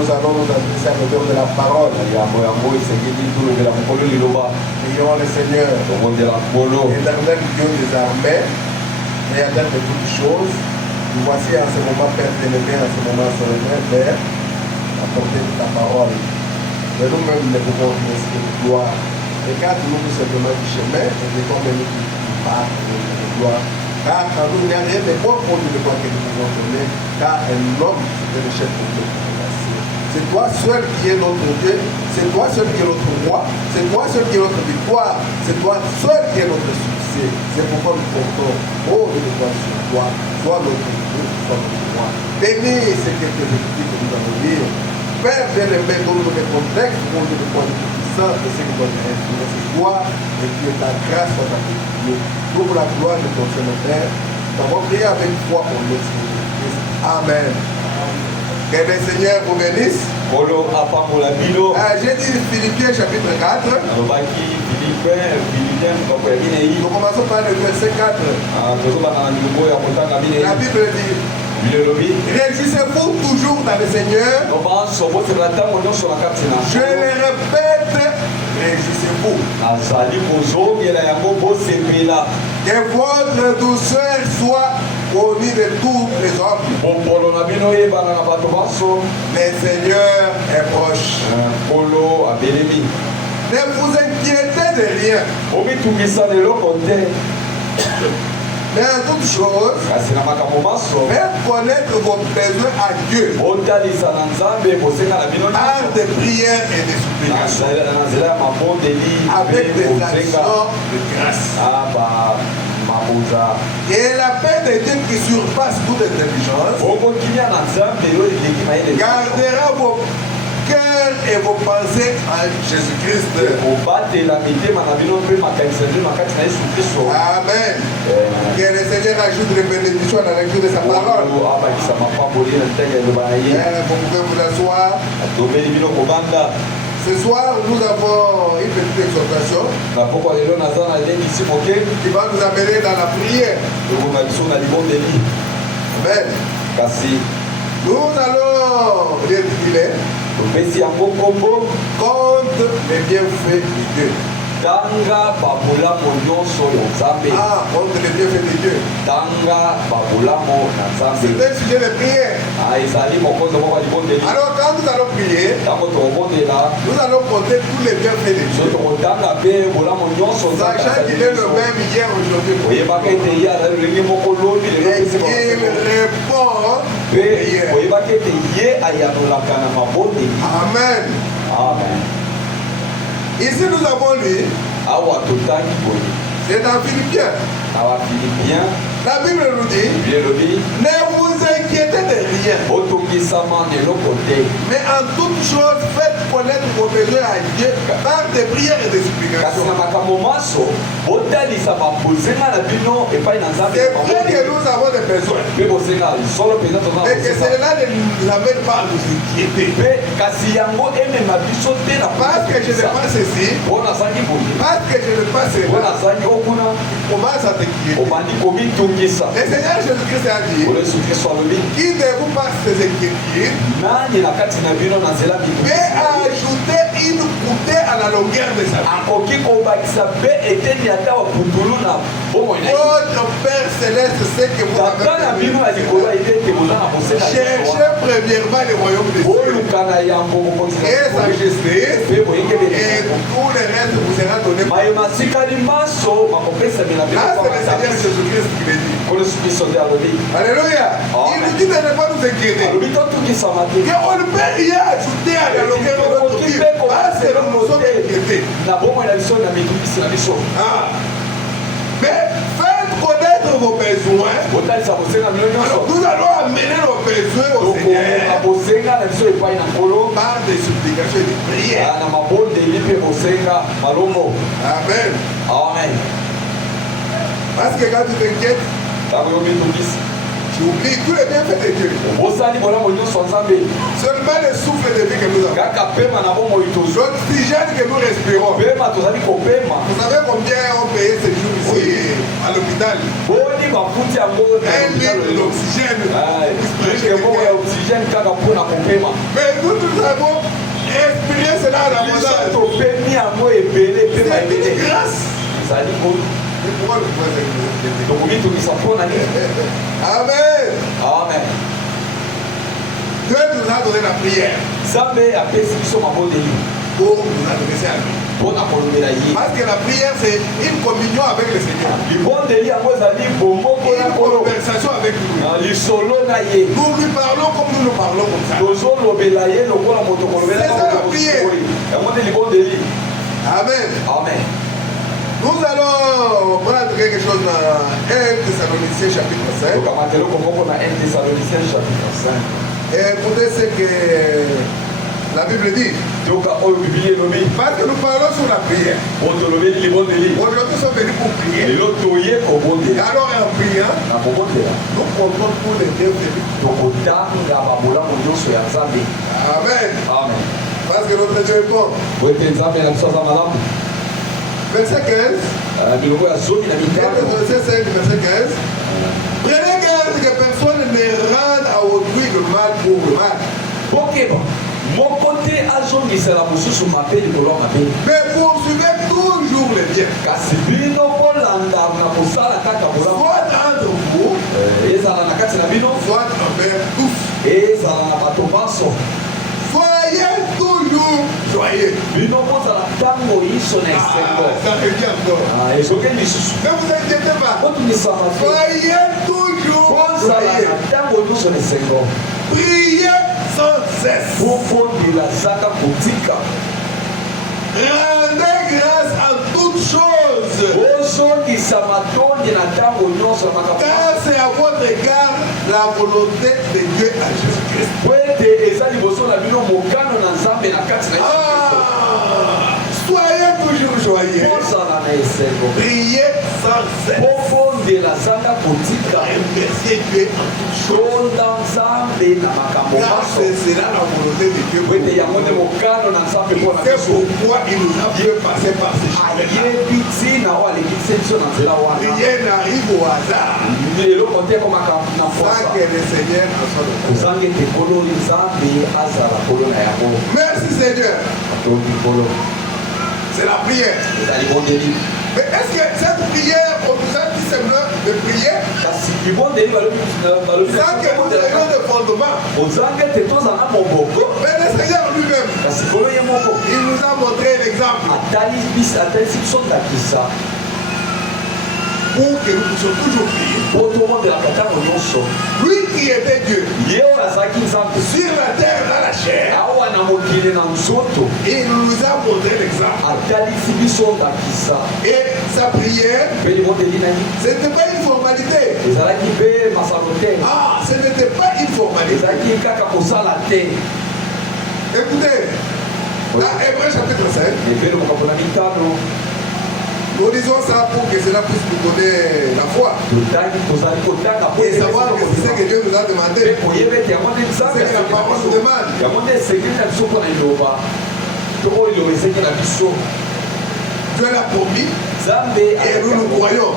nous allons nous adresser à l'auteur de la parole. Prions le Seigneur, éternel Dieu des armées, créateur de toutes choses. Nous voici en ce moment, Père bien-aimé, en ce moment solennel, Père, à porter ta parole. Mais nous-mêmes, nous pouvons remercier de gloire. Regarde-nous tout simplement du chemin et mettons-nous qui partent de gloire. Car en nous, il n'y a rien de bon pour nous de quoi que nous pouvons donner, car un homme, c'est le chef de Dieu. C'est toi seul qui es notre Dieu, c'est toi seul qui es notre roi, c'est toi seul qui est notre victoire, c'est toi seul qui est notre succès. C'est pourquoi nous portons de gloire sur toi, sois notre Dieu, sois notre roi. Bénis ces quelques écrits que nous allons lire. Père bien-aimé, donne-nous des contextes pour nous de quoi nous puissants de ce que doit inspirer ce soir et que ta grâce soit avec nous. Pour la gloire de ton Seigneur Père, nous avons prié avec foi au nom de Jésus-Christ. Amen. Que le Seigneur vous bénisse. J'ai dit Philippiens chapitre 4. Nous commençons par le verset 4. La Bible dit: réjouissez-vous toujours dans le Seigneur. Je le répète, réjouissez-vous. Que votre douceur soit connue de tous les hommes. Le Seigneur est proche. Ne vous inquiétez de rien. Mais en toute chose, faites connaître vos besoins à Dieu par des prières et des supplications, avec des actions de grâce. Et la paix de Dieu qui surpasse toute intelligence gardera vos cœurs et vos pensées en Jésus-Christ. Amen. Que le Seigneur ajoute les bénédictions à la lecture de sa parole. Vous pouvez vous asseoir. Ce soir, nous avons une petite exhortation qui va nous amener dans la prière. Amen. Nous allons l'intituler contre les bienfaits de Dieu. Contre les bienfaits de Dieu. C'est un sujet de prière. Alors quand nous allons prier, nous allons compter tous les bienfaits de Dieu. Sachant qu'il est le même hier, aujourd'hui. Et qu'il répond hier. Amen. Amen. Ici nous avons lu, c'est dans Philippiens. La Bible nous dit, ne vous inquiétez de rien, mais en toute chose faites connaître vos besoins à Dieu par des prières et des supplications. C'est vrai que nous avons des besoins, mais que cela ne nous amène pas à nous inquiéter. Parce que je ne pas ceci, parce que je ne pas cela, commence à t'inquiéter. Le Seigneur Jésus-Christ a dit, qui de vous passe ses inquiétudes, mais ajouter une coupée à la longueur de sa vie. Votre Père Céleste sait que vous avez besoin. Cherchez premièrement le royaume de Dieu et sa justice, et tout le reste vous sera donné. C'est le Seigneur Jésus-Christ qui le dit. Alléluia. Il nous dit de ne pas nous inquiéter. Et on ne peut rien ajouter à la longueur de notre vie. Parce que nous sommes inquiétés. Mais faites connaître vos besoins. Alors, nous allons amener nos besoins au Seigneur par des supplications et des prières. Amen. Amen. Parce que quand tu t'inquiètes, tu oublies tous les bienfaits de Dieu. Seulement le souffle de vie que nous L'oxygène que nous respirons. Vous savez combien on paye ces jours ici à l'hôpital? Un litre d'oxygène. Mais nous avons respiré cela à la montagne. C'est une grâce. Et pourquoi le Amen. Amen. Dieu nous a donné la prière pour nous adresser à lui. Parce que la prière, c'est une communion avec le Seigneur. Une conversation avec lui. Nous lui parlons comme nous parlons comme ça. C'est ça la prière. Amen. Amen. Nous allons prendre quelque chose dans 1 Thessaloniciens chapitre 5. Et écoutez ce que la Bible dit. Parce que nous parlons sur la prière. Aujourd'hui, nous sommes venus pour prier. Alors, en priant, nous comptons tous les biens de Dieu. Amen. Parce que notre Dieu est bon. Verset 15. Verset 5, verset 15. Prenez garde que personne ne rende à autrui le mal pour le mal. Mais poursuivez toujours le bien. Soit entre vous, soit envers tous. Soyez toujours joyeux. Ça revient encore. Ne vous inquiétez pas. Soyez toujours joyeux. Priez sans cesse. Rendez grâce en toutes choses. Car c'est à votre égard la volonté de Dieu à Jésus-Christ. Soyez toujours joyeux. Priez sans cesse. Remerciez Dieu en toutes choses. Car c'est là la volonté de Dieu. C'est pourquoi il nous a fait passer par ces choses. Rien n'arrive au hasard. Sans que le Seigneur en soit le Merci Seigneur. C'est la prière. Mais est-ce que cette prière, on nous a dit simplement de prier sans que nous ayons de fondement? Mais le Seigneur lui-même, il nous a montré l'exemple pour que nous puissions toujours prier. Lui qui était Dieu sur la terre, dans la chair, il nous a montré l'exemple. Et sa prière, ce n'était pas une formalité. Ce n'était pas une formalité. Écoutez, dans Hébreux chapitre 5, nous disons ça pour que cela puisse nous donner la foi. Et savoir que c'est ce que Dieu nous a demandé. C'est ce que la parole nous demande. Dieu l'a promis et nous nous croyons.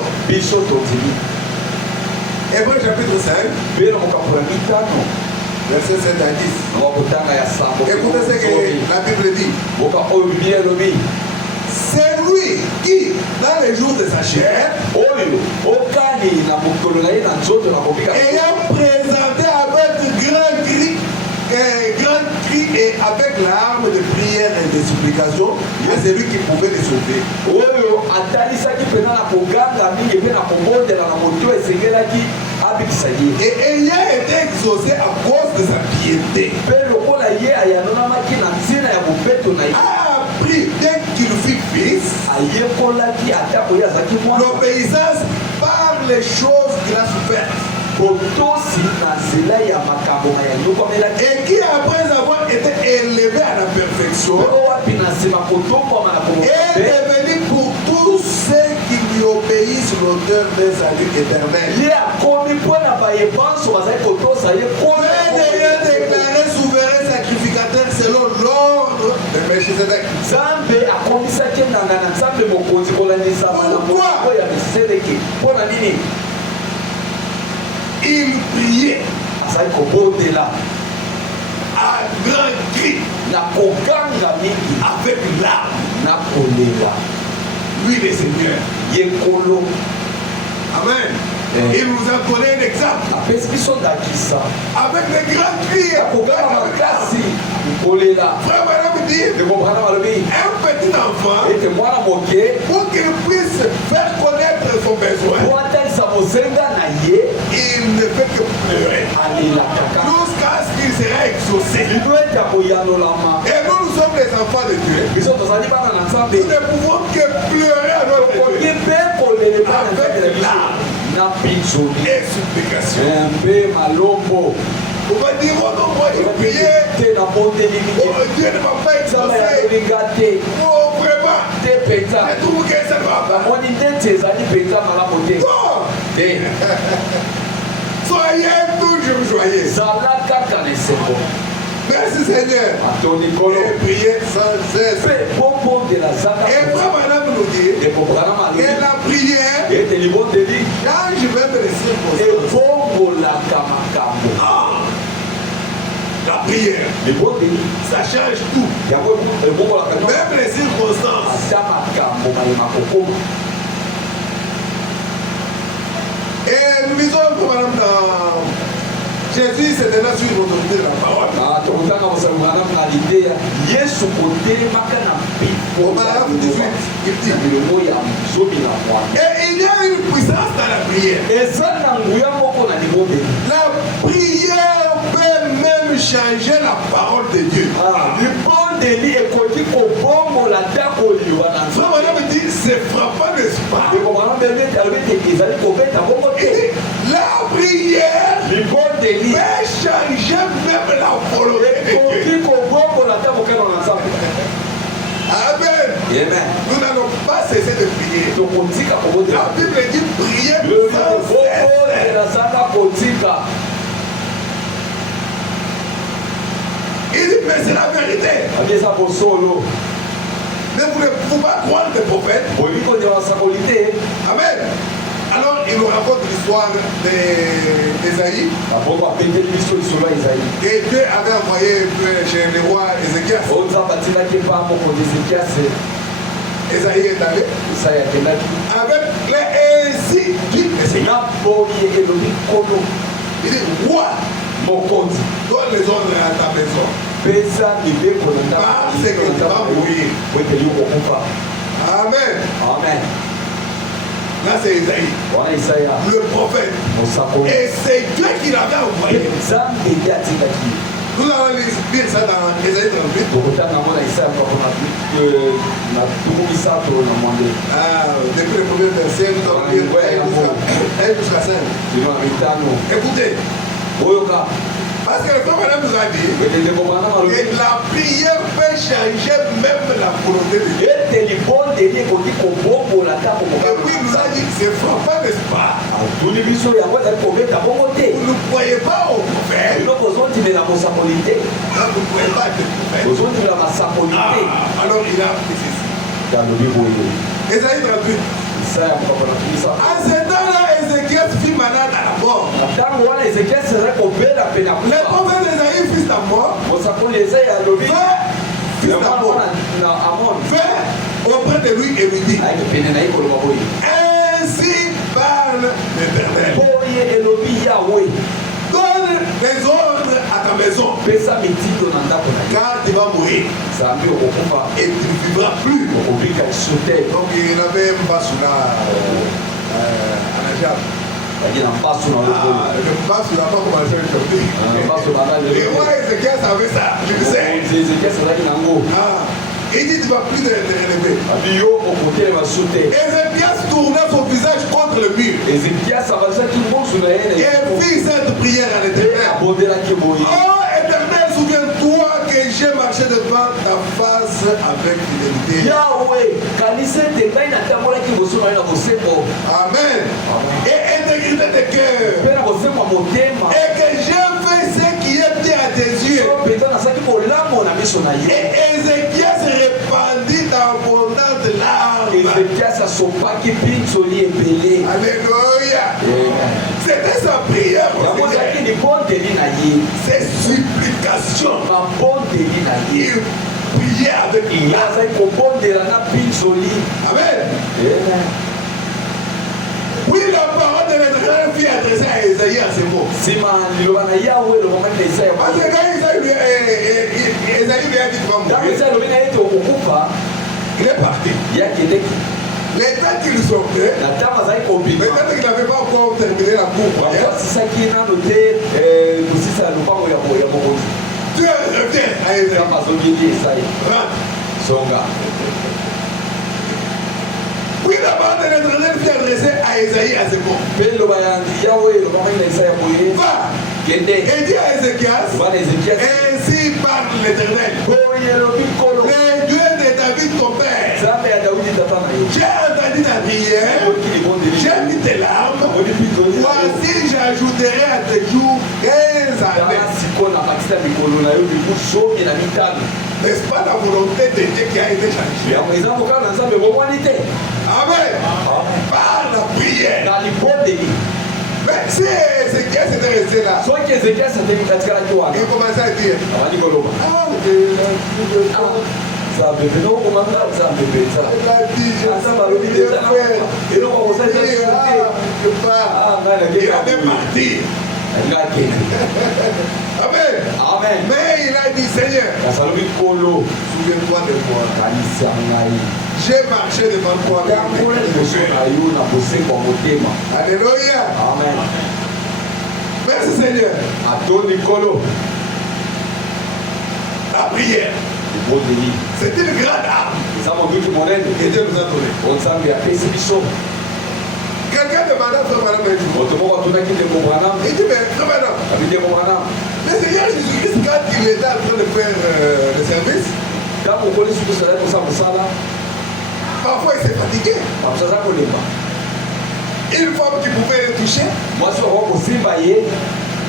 Hébreux chapitre 5, verset 7 à 10. Écoutez ce que la Bible dit. C'est lui qui, dans les jours de sa chair, ayant présenté avec grand cri et avec l'arme de prière et de supplication, à celui qui pouvait les sauver. Et ayant été exaucé à cause de sa piété, a appris dès qu'il fut fils l'obéissance par les choses qu'il a souffertes. Et qui après avoir été élevé à la perfection est devenu pour tous ceux qui lui obéissent l'auteur des salut éternel. Ayant déclaré souverain sacrificateur selon l'ordre Melchizedek. Nzambe akomisaki nanga na Nzambe mokonzi kolandisa na moko ya Melchizedeki. Pona nini? Il priait azali kobondela à grand cri, na koganga mingi avec larmes. na kolela. Lui le Seigneur. Ye kolo. Amen. Il nous a donné un exemple. Apesi biso ndakisa Avec les grands cris. na koganga makasi kolela. Frère Madame dit, Ekobana malobi un petit enfant, ete mwana moke pour qu'il puisse faire connaître son besoin, po atalisa mozenga na ye il ne fait que pleurer. alelaka kaka Jusqu'à ce qu'il sera exaucé. lino ete akoyanolama. Et nous sommes les enfants de Dieu. Biso tozali bana na Nzambe Nous ne pouvons que pleurer à notre tokoki Dieu. mpe kolele bana na Nzambe na Avec biso larmes na pinzoli et supplications. mpe malombo. On va dire, oh non, moi je priais. te na mondeli mingi Oh, Dieu ne m'a pas nzambe exaucé. yakolinga te Oh, vraiment. te mpenza Je trouve que ça ne va pas. bamoni ndeti ezali mpenza malamu te Non. te Soyez toujours joyeux. zala kaka na esengo Merci Seigneur. atoni kolo Et priez sans cesse. mpe bombondela zaka Et frère Madame nous dit ekobokana que malobi la prière ete libondeli change même les circonstances. ebongolaka makambo. Ah. La prière, libondeli ça change tout. yango ebongolaka nyonso Même les circonstances. ata makambo mayema kokoma. Et nous lisons un peu Madame dans Jésus s'est donné sur l'autorité de la parole. tokotanga mosalumana na lideya yesu kotelemaka na Au paragraphe 18, il dit, na milongo ya zomi na mwana et il y a une puissance dans la prière. eza na nguya moko na libondeli. La prière peut même changer la parole de Dieu. libondeli ekoki kobongola ndako liwa na Frère Madame dit, c'est frappant, n'est-ce pas? ekomana bebete alobete ezali kobeta bongo Il te. dit, la prière libondeli peut changer même la volonté de Dieu. ekoki kobongola ndako keno na nzambe. Amen. amen. Nous n'allons pas cesser de prier. tokotika La kobondela Bible dit, priez sans cesse. bobondela zanga kotika. Il dit, mais c'est la vérité. abi eza bosolo Mais vous ne pouvez pas croire des prophètes. bolingi kondima basakoli te. Amen. Alors, il nous raconte l'histoire d'Ésaïe. babongo apeteli biso lisolo ya ezali Et Dieu avait envoyé chez le roi Ézéchias. oyo nzambe atindaki epa mokonzi ezekiase. Ésaïe est allé. isaya akendaki Avec les ainsi dit le Seigneur. na boye elobi nkolo Il dit, roi, mokonzi donne les ordres à ta maison. pesa mibeko na Parce que tu vas mourir. weteli okokufa. Amen. amen. Là, c'est Ésaïe, wana isaya le prophète. mosakoli Et c'est Dieu qui l'avait envoyé. nzambe nde atikaki. Nous allons lire ça dans Ésaïe 38. tokotanga yango na isaya mpako na tuku misato na mwande Depuis le premier verset, nous allons lire 1 jusqu'à 5. lino na mitano Écoutez, oyoka parce que le frère Madame nous a dit ete ndekobana malobi que la prière peut changer même la volonté de Dieu. ete libondeli ekoki kobongola ndako Et puis il nous a dit, c'est frappant, n'est-ce pas? atuni biso yango ezali kobeta bongo te. Vous ne croyez pas au prophète. bino bozondimela mosakoli te. Non, vous ne croyez pas au prophète. bozondimela masakoli te. Alors il a fait ceci. yalobi boye Ésaïe 38. isaya mpako na tumisa En ce temps-là, Ézéchias fit malade à la mort. na ntango wana ezekiasi ezali kobela mpe na Le kufa. prophète Ésaïe fils à mort. mosakoli ezai alobi Va, fils ya à mwana mort. wana na amon Va auprès de lui et lui dit, ayeke pene na ye koloba boye ainsi parle l'Éternel. boye elobi yawe Donne des ordres à ta maison, pesa mitindo na ndako na ye car tu vas mourir zambi okokufa et tu ne vivras plus. okobika liso te. Donc il avait un basula à la jambe. baki na mpasu na lokolo Le basula n'a pas commencé aujourd'hui. mpasu banga Le roi Ézéchias avait ça, je le sais. ezekiasi azalaki nango Il dit, tu ne vas plus te relever. abi yo okotelema so te. Ézéchias tournait son visage contre le mur ezekiasi abalisaki mbosu na ye et fit cette prière à l'Éternel. abondelaki boye Oh Éternel, souviens-toi que j'ai marché devant ta face avec fidélité. yawe kanisa ete ngai natambolaki liboso na ye na bosembo Amen. Et intégrité de cœur. mpe na bosembo ya motema Et que j'ai fait ce qui est bien à tes yeux. so mpenza nasalaki bolamu na miso na ye. Et Ézéchias Alléluia. C'était sa prière. C'est supplication. Il priait avec Amen. Oui, la parole de l'Éternel fut adressée à Esaïe à ces mots. Parce que quand Esaïe lui a dit il est parti. Les temps qu'ils sont faits, les temps qu'il n'avait pas encore terminé la cour. Dieu revient à Esaïe. Oui, la parole de l'Éternel fut adressée à Esaïe à ces mots. Va et dis à Ézéchias, ainsi parle l'Éternel, le Dieu de David ton père. J'ai entendu ta prière, j'ai mis tes larmes, voici j'ajouterai à tes jours 15 années. N'est-ce pas la volonté de Dieu qui a été changée? Amen. Par la prière. Mais si Ézéchias était resté là, il commençait à dire il allait partir. Amen. Amen. Mais il a dit Seigneur, souviens-toi de moi. J'ai marché devant toi. Alléluia. Amen. Merci Seigneur. La prière. C'est une grande arme que Dieu nous a donnée. Quelqu'un demanda à Frère Branham, il dit, mais Frère Branham, le Seigneur Jésus-Christ, quand il était en train de faire le service, parfois il s'est fatigué. Une femme qui pouvait le toucher,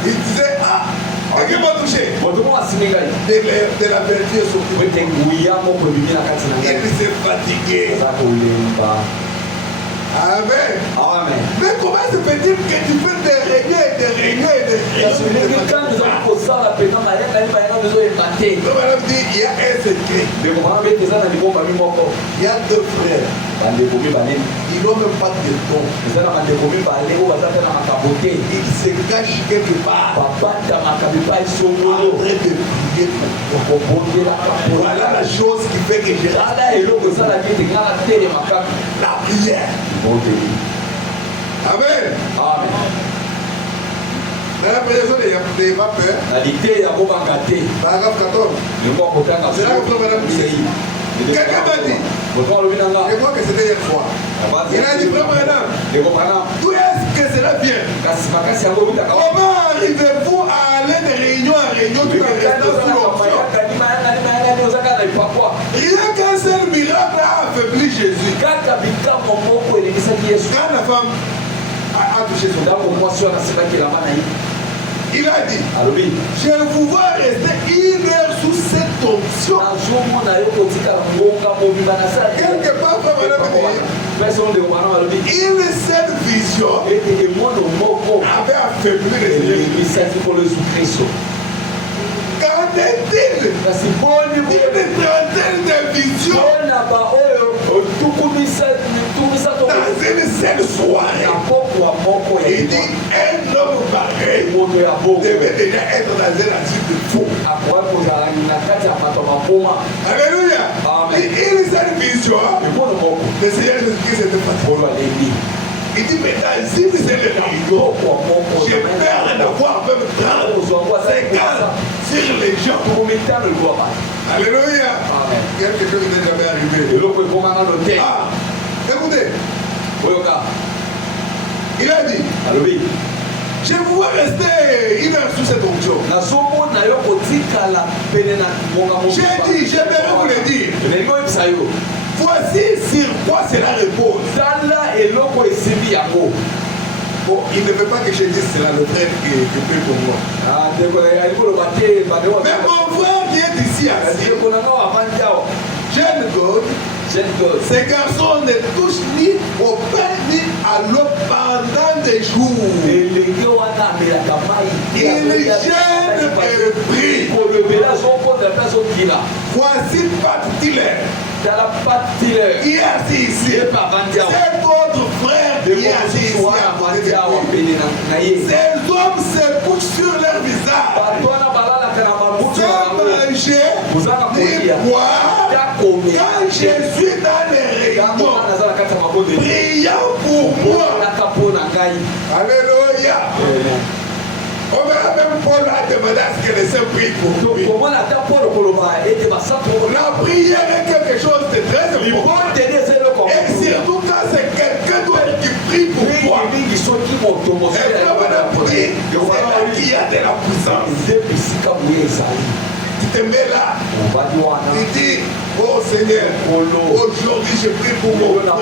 il disait, ah, quelqu'un m'a touché. De la vertu est sortie. Il s'est fatigué. Amen. Amen. Mais comment se fait-il que tu fais des réunions et des réunions et des réunions? Il y a un secret. Il y a deux frères. Ils n'ont même pas de don. Ils se cachent quelque part. En train de prier pour toi. Voilà la chose qui fait que j'ai la prière. Amen. Amen. La prédication des vapeurs. Paragraphe 14. C'est là que vous avez quelqu'un m'a dit, je crois que c'était hier soir. Il a dit, Frère Branham, d'où est-ce que cela vient? Comment arrivez-vous à aller de réunion en réunion tout en restant sous l'onction? Rien qu'un seul miracle a affaibli Jésus. Quand la femme a touché son âme, il a dit, je vous vois rester une heure sous cette onction. Quelque part, une seule vision avait affaibli les Seigneur. Qu'en est-il? Une trentaine de visions dans une seule soirée. Il dit, un homme pareil devait déjà être dans un asile de fou. Alléluia. Une seule vision, le Seigneur Jésus-Christ était fatigué. Il dit, mais dans une seule réunion, j'ai peur d'avoir même 30, 50 sur les gens. Alléluia. Quelque chose qui n'est jamais arrivé. Ah, écoutez. Il a dit, je vous vois rester une heure sous cette onction. J'ai dit, j'aimerais vous le dire. Voici sur quoi cela repose. Bon, il ne veut pas que je dise cela, le frère qui peut pour moi. Mais mon frère qui est ici, jeune God, Ces garçons ne touchent ni au pain ni à l'eau pendant des jours. Ils gênent et prient. Voici Pat-Tiller qui est assis ici. Cet autre frère qui est assis ici. Ces hommes se couchent sur leur visage. Sans manger ni boire. Quand je suis dans les réunions, priant pour moi. Alléluia. On verra même Paul a demandé à ce que les saints prient pour lui. La prière est quelque chose de très important. Et surtout quand c'est quelqu'un d'autre qui prie pour toi. Et comme on a prié, c'est là qu'il y a de la puissance. Tu te mets là, tu dis, oh Seigneur, aujourd'hui je prie pour mon frère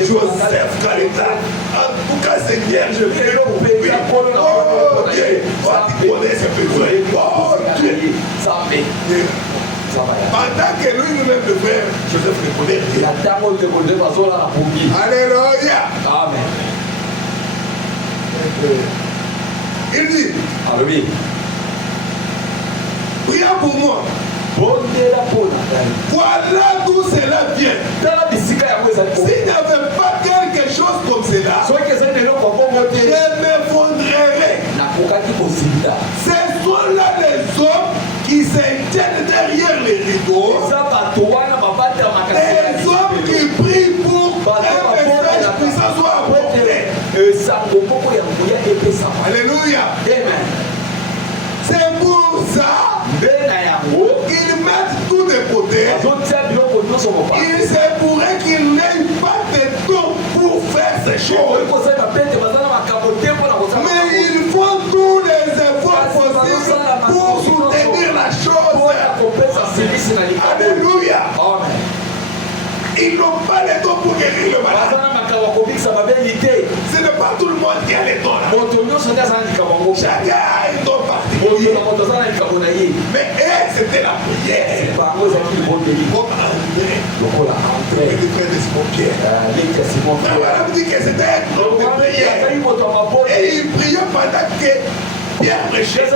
Joseph Kaleta. En tout cas Seigneur, je prie pour lui. Oh Dieu, toi tu connais ses besoins. Oh Dieu. Pendant que lui-même le frère Joseph ne connaît rien. Alléluia. Amen. Il dit, prions pour moi. Voilà d'où cela vient. S'il n'y avait pas quelque chose comme cela, je m'effondrerais. Ce sont là les hommes qui s'inquiètent derrière les rideaux. Les hommes qui prient pour qu'un message puissant soit apporté. Alléluia. Amen. C'est pour ça qu'ils mettent tout de côté. Il se pourrait qu'ils n'aient pas de temps pour faire ces choses. Mais ils font tous les efforts possibles pour soutenir la chose. Alléluia. Ils n'ont pas le temps pour guérir le malade. Ce n'est pas tout le monde qui a le temps là. Chacun a un temps particulier. Mais c'était la prière. Comme André, le frère de Simon Pierre. Madame dit que c'était un temps de prière. Et il priait pendant que Pierre prêchait.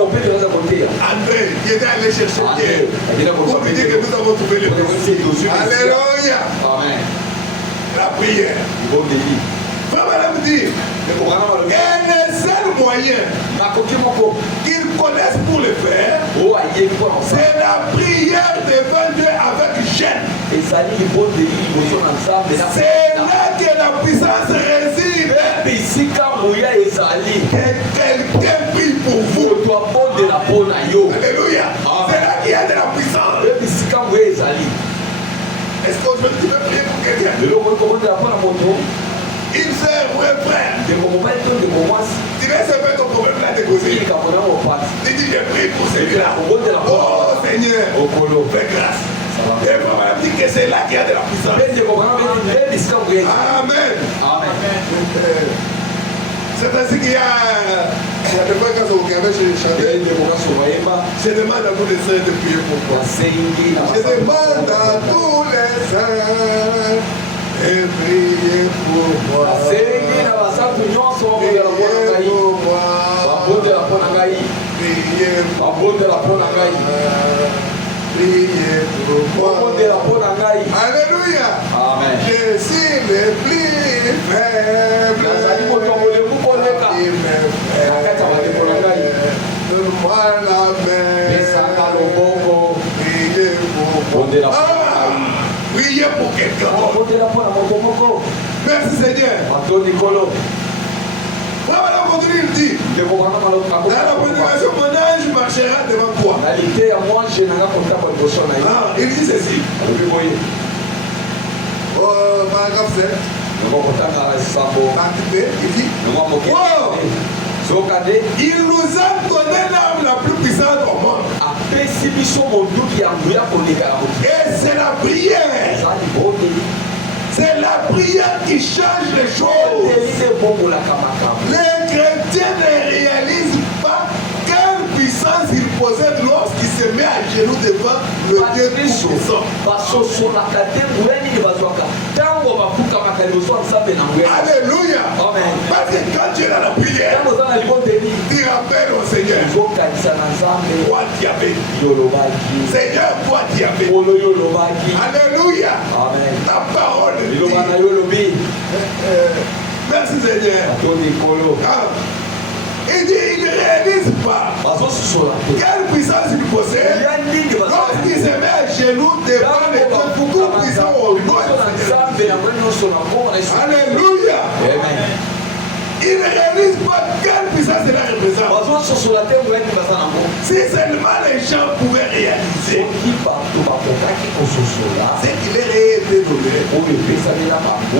André, qui était allé chercher Pierre. Pour lui dire que nous avons trouvé le Messie. Alléluia. Amen. La prière. Madame dit, et le seul moyen qu'ils connaissent pour le faire, c'est la prière devant Dieu avec gêne. C'est là que la puissance réside. Que quelqu'un prie pour vous. Alléluia. C'est là qu'il y a de la puissance. Est-ce qu'aujourd'hui tu veux prier pour quelqu'un? Une sœur ou un frère. Tu laisses faire ton problème là de causer. Tu dis je prie pour celui-là. Oh Seigneur, fais grâce. Et maman dit que c'est là qu'il y a de la puissance. Amen. C'est ainsi qu'il y a des fois quand vous avez chanté, je demande à tous les saints de prier pour toi. Je demande à tous les saints de prier pour moi. Priez pour moi. Alléluia. Amen. Je suis le plus faible. Donne-moi la main. Priez pour quelqu'un. Merci Seigneur. Voilà, il dit, dans la prédication, mon ange marchera devant toi. Il dit ceci. Paragraphe 7. Partie B, il dit, wow, il nous a donné l'arme la plus puissante au monde. Et c'est la prière. C'est la prière qui change les choses. Les chrétiens ne réalisent pas quelle puissance ils possèdent lorsqu'ils se met à genoux devant le Dieu Tout-Puissant. Alléluia. Parce que quand tu es dans la prière, tu rappelles au Seigneur. Toi tu avais dit. Seigneur, toi tu avais dit. Alléluia. Ta parole dit. Merci Seigneur. Il dit, il ne réalise pas quelle puissance il possède lorsqu'il se met à genoux devant les tout-puissants au nom de Jésus. Alléluia. Il ne réalise pas quelle puissance il représente. Si seulement les gens pouvaient réaliser ce qu'il est été donné,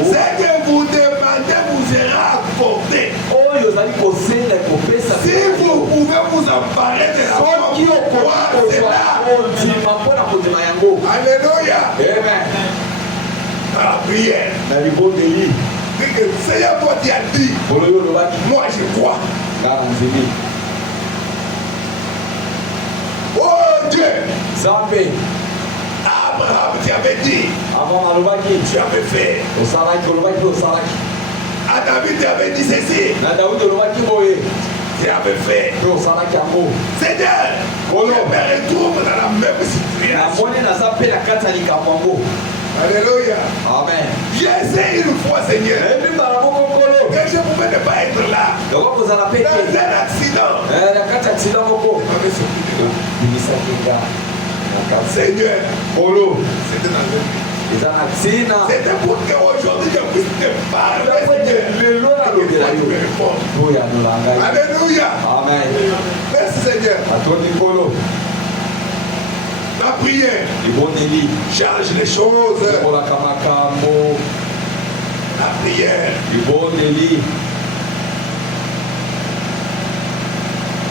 ce que vous demandez vous sera accordé. Si vous pouvez vous emparer de la foi, c'est là. Alléluia. Amen. La prière. Seigneur, toi tu as dit, moi je crois. Oh Dieu, Abraham, tu avais dit, tu avais fait. À David, tu avais dit ceci, tu avais fait. Seigneur, je me retrouve dans la même situation. Alléluia. Amen. J'essaie une fois, Seigneur, que je pouvais ne pas être là. Dans un accident. Seigneur, c'était pour qu'aujourd'hui je puisse te parler. Alléluia. Amen. Merci Seigneur. La prière change les choses. La prière.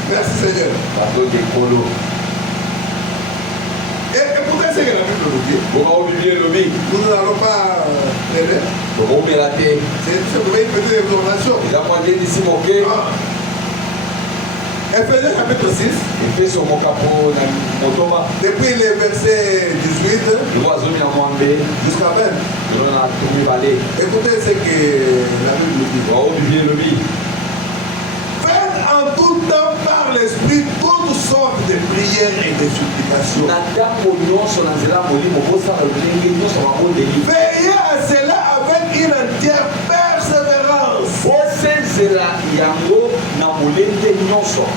Merci Seigneur. Et écoutez ce que la Bible nous dit. Nous n'allons pas l'aider. C'est une petite information. Ephésiens chapitre 6. Depuis les versets 18 jusqu'à 20. Écoutez ce que la Bible nous dit. Faites en tout temps par l'Esprit toutes sortes de prières et de supplications. Veillez à cela avec une entière persévérance.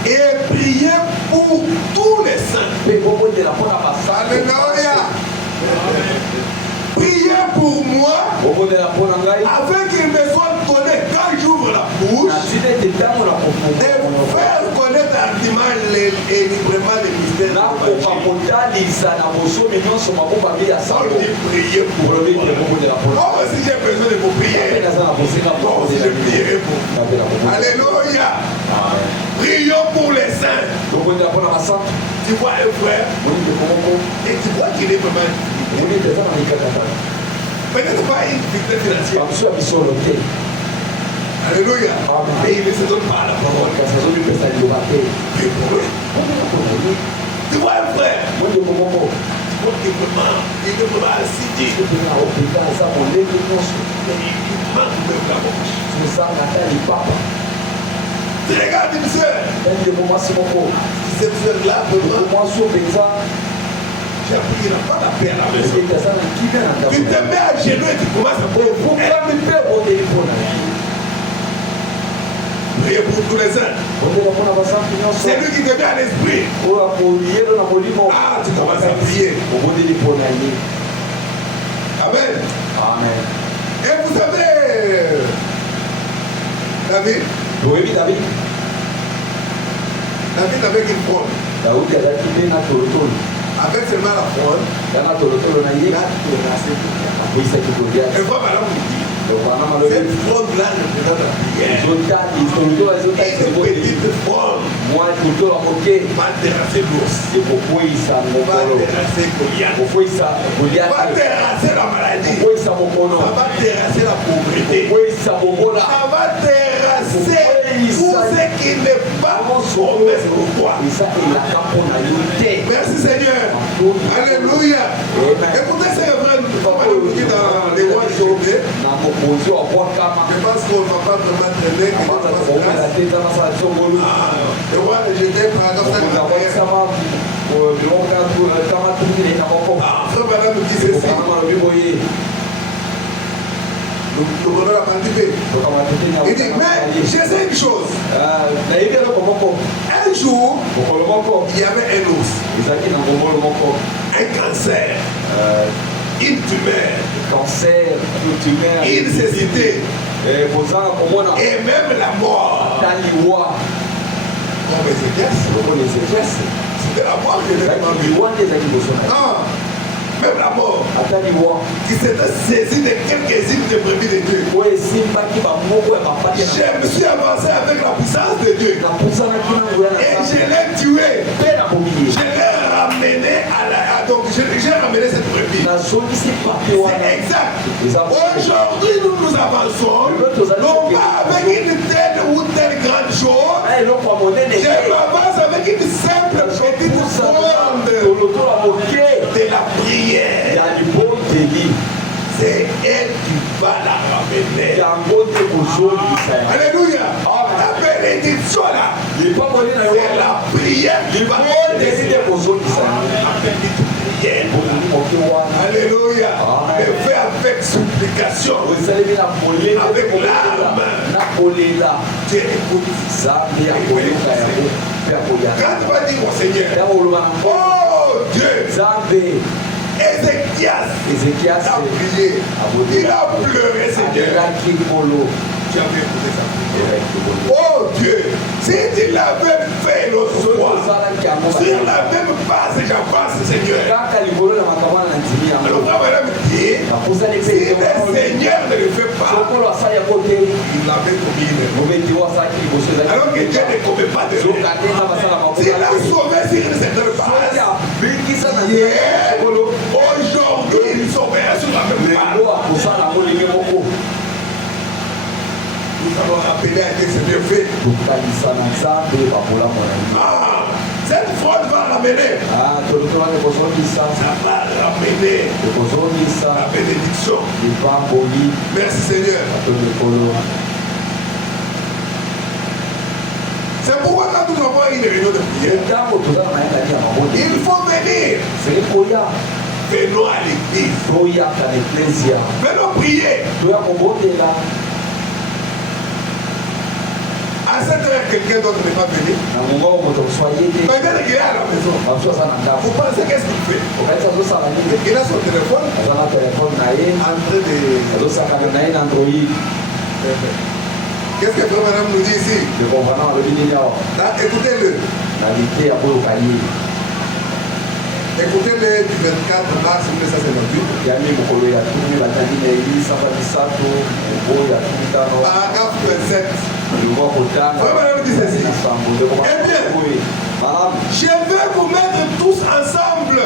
Et priez pour tous les saints. Alléluia. Priez pour moi afin qu'il me soit donné quand j'ouvre la bouche de faire connaître hardiment et librement les mystères. On dit prier pour moi. Moi aussi j'ai besoin de vos prières. Moi aussi je prierai pour vous. Alléluia. Prions pour les saints. Tu vois un frère et tu vois qu'il est vraiment peut-être pas une difficulté financière. Alléluia. Et il ne se donne pas la parole. Et pour eux, tu vois un frère, il est vraiment assis. Il manque même la bouche. Tu regardes une soeur. Cette soeur-là, j'ai appris qu'il n'a pas la paix à la maison. Tu te mets à genoux et tu commences à prier. Priez pour tous les saints. C'est lui qui te met à l'esprit. Ah, tu commences à prier. Amen. Et vous savez, David avait une fronde. Avec seulement la fronde, il a terrassé tout. Et voilà, madame vous dit. Cette fronde-là représente la prière. Une petite fronde va terrasser l'ours, va terrasser Goliath, va terrasser la maladie, ça va terrasser la pauvreté, ça va terrasser tout ce qui n'est pas promesse pour toi. Merci Seigneur. Alléluia. Écoutez ces refrains, nous allons dire dans les rois de je pense qu'on ne va pas vraiment traîner que le roi de Jésus, paragraphe 5. Frère Madame nous dit ceci. Nous prenons la partie B. Il dit, mais je sais une chose. Un jour, il y avait un ours, un cancer, une tumeur, une nécessité, et même la mort. Comme Ézéchias, c'était la mort qui était demandée. Même la mort qui s'était saisie de quelques-unes des brebis de Dieu. Je me suis avancé avec la puissance de Dieu et je l'ai tué. Je l'ai ramené à la... Donc j'ai ramené cette brebis. C'est exact. Aujourd'hui nous nous avançons non pas avec une telle ou telle grande chose. Je m'avance avec une simple petite fronde de la prière. C'est elle qui va la ramener. Alléluia. La bénédiction là, c'est la prière qui va la bénédiction. Alléluia. Et fait avec supplication, avec l'âme. Tu écoutes. Quand tu vas dire au Seigneur, oh Dieu, Ézéchias a prié, il a pleuré, Seigneur. Tu avais écouté sa prière. Oh Dieu, si tu l'avais fait l'autre fois, sur la même base, j'avance, Seigneur. Alors, Abraham dit, si le Seigneur ne le fait pas, il l'avait commis. Alors que Dieu ne commet pas de l'erreur. S'il a sauvé sur une certaine base, aujourd'hui, il sauvera sur la même base. Nous allons rappeler à Dieu que c'est bien fait. Cette fraude va ramener. Ça va ramener la bénédiction. Merci Seigneur. C'est pourquoi quand nous avons une réunion de prière, il faut venir. Venons à l'église. Venons prier. À cette heure, quelqu'un d'autre n'est pas venu. Peut-être qu'il est à la maison. Vous pensez qu'est-ce qu'il fait? Il a son téléphone en train de... Qu'est-ce que Madame nous dit ici? Écoutez-le. Écoutez-le du 24 mars 1958. Paragraphe 27. Madame dit ceci. Eh bien, je vais vous mettre tous ensemble.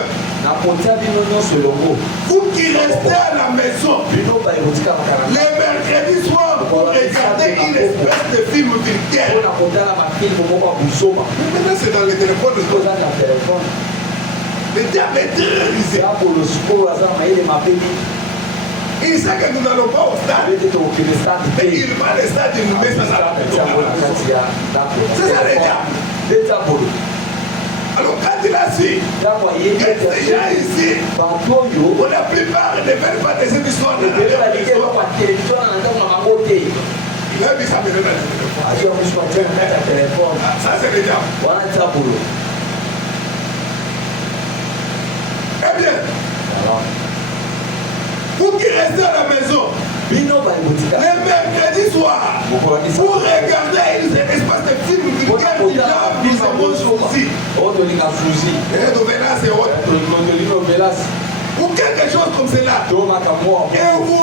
Vous qui restez à la maison, les mercredis soirs, pour regarder une espèce de film vulgaire. Maintenant, c'est dans le téléphone. Le diable est terrorisé. Il sait que nous n'allons pas au stade. Mais il va au stade, il nous met ça à la maison. C'est ça le diable. Alors quand il a su, il y a des gens ici, pour la plupart ne veulent pas de cette histoire de la maison. Il a mis sa maison dans le téléphone. Ça c'est le diable. Eh bien, vous qui restez à la maison, les mercredis soirs, vous regardez une espèce de film vulgaire qui lave nous avons souci. Et de menace et autres. ou quelque chose comme cela, et vous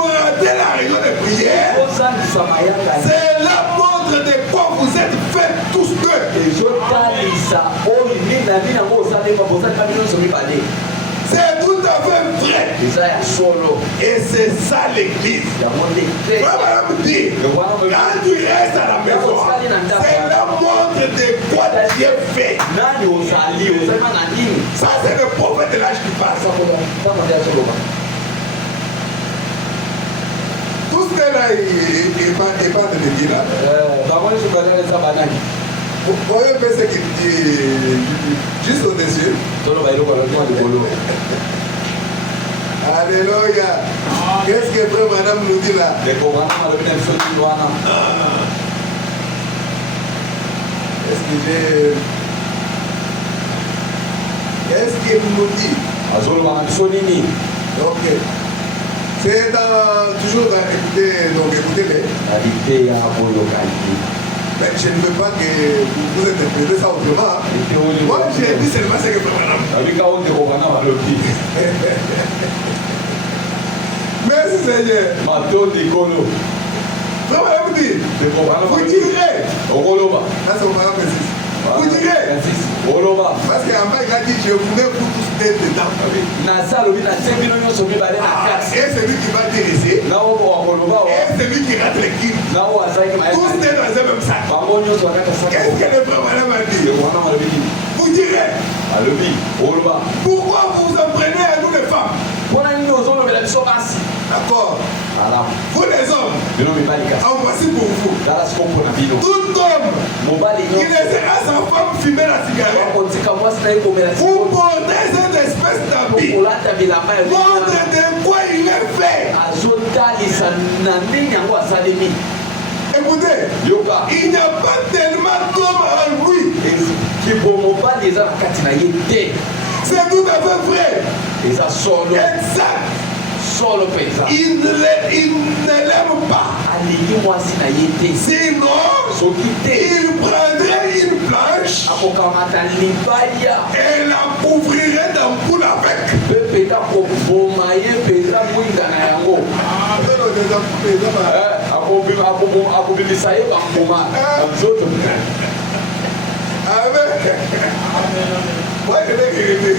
ratez la réunion de prière, cela montre de quoi vous êtes faits tous deux. C'est tout à fait vrai. Et c'est ça l'église. Quand tu restes à la maison, c'est la montre de quoi tu es fait. Ça, c'est le prophète de l'âge qui passe. Tout ce là est pas de dire là. Vous voyez ce qu'il dit juste au-dessus. Alléluia. Qu'est-ce que frère madame nous dit là? Qu'est-ce qu'il nous dit? Ok. C'est toujours à écouter, donc écoutez-les. Mais je ne veux pas que vous interprétez ça autrement. Moi, j'ai dit seulement ce que frère madame. Merci Seigneur. Frère madame dit, vous direz. Là, c'est au paragraphe 6. Vous direz. Parce qu'en bas, il a dit, je voulais vous tous être dedans. Et celui qui va dire ici, et celui qui rate l'équipe, tous est dans un même sac. Qu'est-ce que le frère madame a dit? Vous direz, pourquoi vous vous en prenez à nous les femmes? D'accord. Vous les hommes, en voici pour vous. Tout homme qui laissera sa femme fumer la cigarette, vous portez cette espèce d'habit, montre de quoi il est fait. Écoutez, il n'y a pas tellement d'hommes en lui. C'est tout à fait vrai. Exact. Il ne l'aime pas. Sinon, il prendrait une planche et la couvrirait d'ampoule avec. Moi, je l'ai guéri.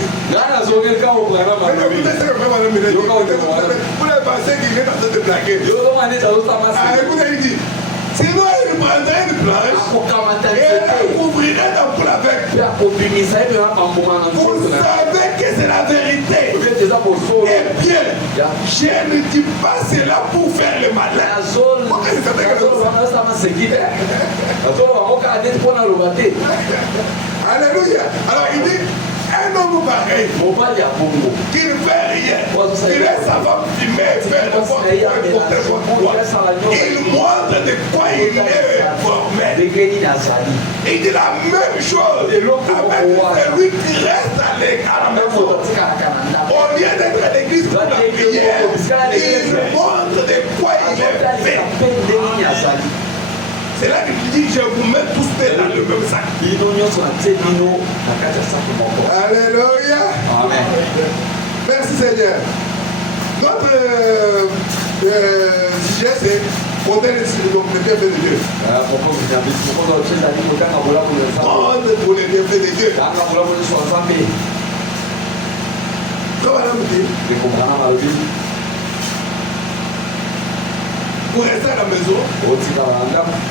Vous avez pensé qu'il est en train de blaguer. Écoutez, il dit, sinon il prendrait une planche et la couvrirait d'ampoule avec. Vous savez que c'est la vérité. Eh bien, je ne dis pas cela pour faire le malin. Alléluia. Alors il dit, un homme pareil, qui ne fait rien, il laisse sa femme fumer, faire de votre il montre de quoi il est formé. Il dit la même chose avec celui qui reste à la maison. Au lieu d'être à l'église pour la prière, il montre de quoi il est fait. C'est là qu'il dit, je vous mets tous dans le même sac. Alléluia. Amen. Merci Seigneur. Notre sujet c'est compter les bienfaits de Dieu. Prendre pour les bienfaits de Dieu. Comme madame dit, pour rester à la maison,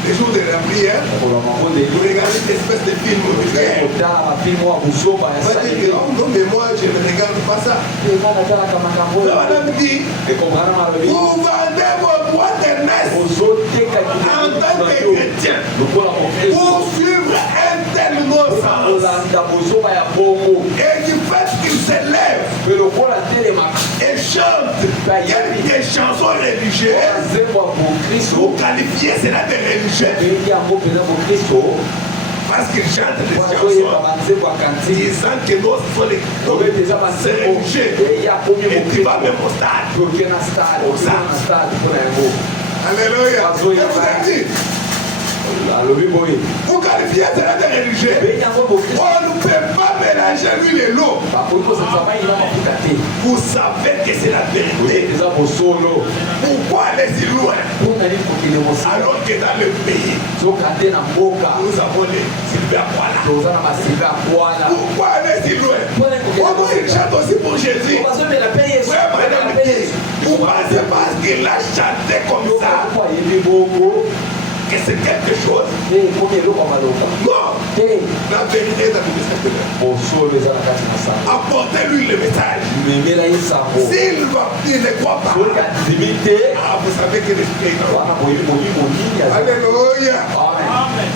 les jours de la prière, vous regardez une espèce de film. Non, mais moi, je ne regarde pas ça. La madame dit, vous vendez vos boîtes de messe en tant que chrétien pour suivre un tel non-sens. Et du fait qu'il se lève et chante quelques chansons religieuses, vous qualifiez cela de religieux. Parce qu'il chante des chansons disant que nous sommes les religieux. Et tu vas même au stade. Alléluia. Et vous avez dit, vous qualifiez cela de religieux. On ne peut pas mélanger l'huile et l'eau. Vous savez que c'est la vérité. Pourquoi aller si loin? Alors que dans le pays, nous avons les Sylvain Kuala. Pourquoi aller si loin? Pourquoi il chante aussi pour Jésus? Vous pensez parce qu'il a chanté comme ça que c'est quelque chose? Non, la vérité est dans le message. Apportez-lui le message. S'il ne croit pas, vous savez que l'esprit est là. Alléluia. Amen.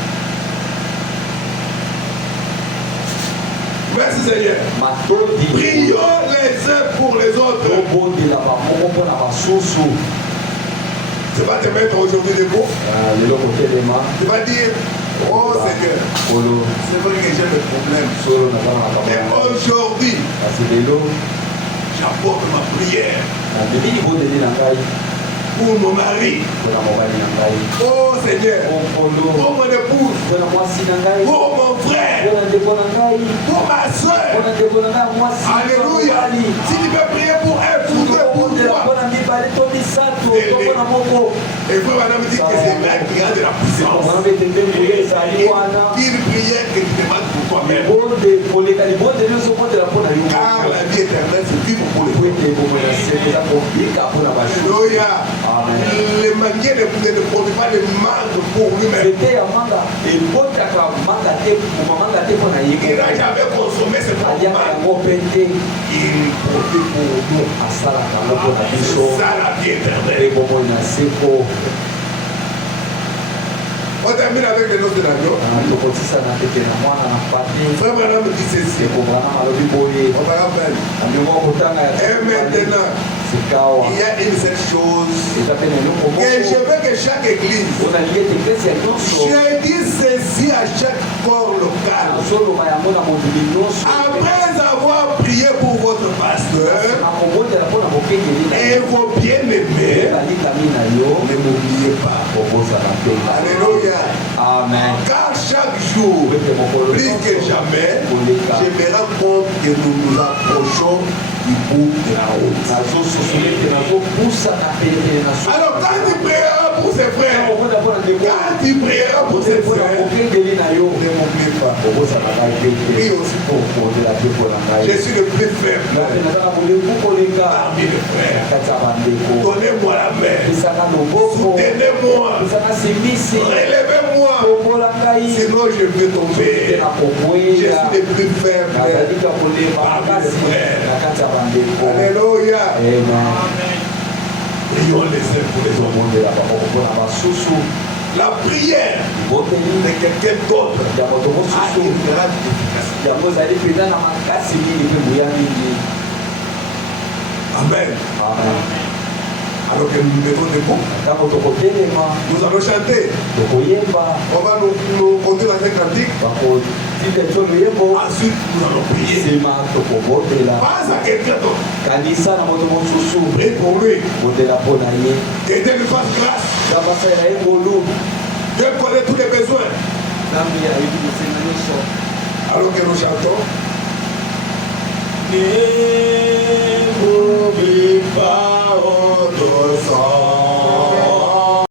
Merci Seigneur. Prions les uns pour les autres. Tu vas te mettre aujourd'hui debout. Tu vas dire, oh Seigneur, c'est vrai que j'ai des problèmes. Mais aujourd'hui, j'apporte ma prière pour mon mari. Oh Seigneur, pour mon épouse, pour mon frère, pour ma soeur. Alléluia. Si tu veux prier pour elle, pour deux, pour toi. Et vous, madame, dit que c'est la prière de la puissance. Une prière que tu demandes pour toi-même. Car la vie éternelle, c'est vivre pour le peuple. Alléluia. Le manqué ne produit pas de manque pour lui-même. Il n'a jamais consommé ce manque. Il produit pour nous. C'est ça la vie éternelle. On termine avec les notes de l'agneau. Frère Branham dit ceci. On va rappeler. Et maintenant, il y a une seule chose que je veux que chaque église, je dis ceci à chaque corps local. Après avoir prié pour votre pasteur et vos bien-aimés, ne m'oubliez pas. Alléluia. Amen. Car chaque jour, plus que jamais, je me rends compte que nous nous approchons du bout de la route. Alors quand tu prieras pour ses frères, quand tu prieras pour ses frères, ne m'oublie pas. Prie aussi pour moi. Je suis le plus faible parmi les frères. Donnez-moi la main. Soutenez-moi. Relevez-moi. Sinon je vais tomber. Je suis le plus faible parmi les frères. Alléluia. Prions les uns pour les autres. La prière de quelqu'un d'autre a une grande efficacité. Amen. Alors que nous nous mettons debout, nous allons chanter. On va nous conduire dans un cantique. Ensuite, nous allons prier. Pas à quelqu'un d'autre. Prie pour lui. Que Dieu lui fasse grâce. Dieu connaît tous les besoins. Alors que nous chantons. Ne m'oublie pas, oh,